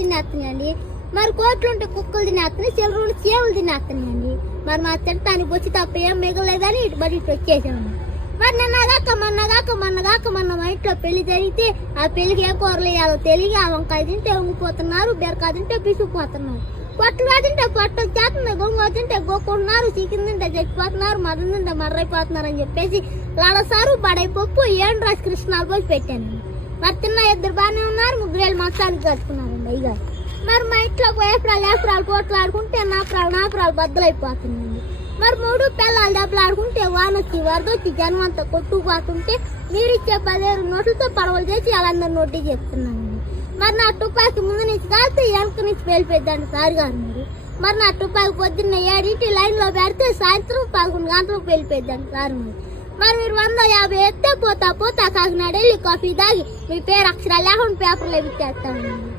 తినేస్తున్నాయండి. మరి కోట్లు ఉంటే కుక్కలు తినేస్తున్నాయి, చిల్లర ఉంటే చేవులు తినేస్తున్నాయండి. మరి మా తింటానికి వచ్చి తప్ప ఏం మిగలేదని ఇటు వచ్చేసాము. మరి మొన్న మా ఇంట్లో పెళ్లి జరిగితే ఆ పెళ్లికి ఏ కూరలు వేయాలో తెలియక ఆ వంకాయ తింటే ఉంగిపోతున్నారు, బీరకాయ తింటే పిసుకుపోతున్నారు, పొట్టగా తింటే పొట్ట వచ్చేస్తుంది, గొంగ తింటే గోక్కుంటున్నారు, చికెన్ తింటే చచ్చిపోతున్నారు, మటన్ తింటే మర్రైపోతున్నారు అని చెప్పేసి లడసారు బడైపప్పు ఏడు రాసి కృష్ణాలు పోసి పెట్టాను. మరి తిన్న 2 బాగానే ఉన్నారు, 3 మొత్తానికి కట్టుకున్నారండి అయ్యగా. మరి మా ఇంట్లో ఏప్రాలు పోట్లు ఆడుకుంటే నాపురాలు బద్దలైపోతున్నాయండి. మరి 3 పిల్లలు దెబ్బలు ఆడుకుంటే వానొచ్చి వరదొచ్చి జనం అంతా కొట్టుకుపోతుంటే మీరిచ్చే 10,000 నోట్లతో పడవలు చేసి వాళ్ళందరూ నోటీ చెప్తున్నానండి. మరి నా తుపాకి ముందు నుంచి కాస్తే వెనక నుంచి వెళ్ళిపోద్దండి సార్ గారు. మరి నా తుపాకి పొద్దున్న 7 లైన్ లో పెడితే సాయంత్రం 11 గంటలకు వెళ్ళిపోద్దండి సార్. మరి మీరు 150 ఎత్తే పోతా కాకినాడ వెళ్ళి కాఫీ తాగి మీ పేరు అక్షరాలు లేకుండా పేపర్లో ఇచ్చేస్తామండి.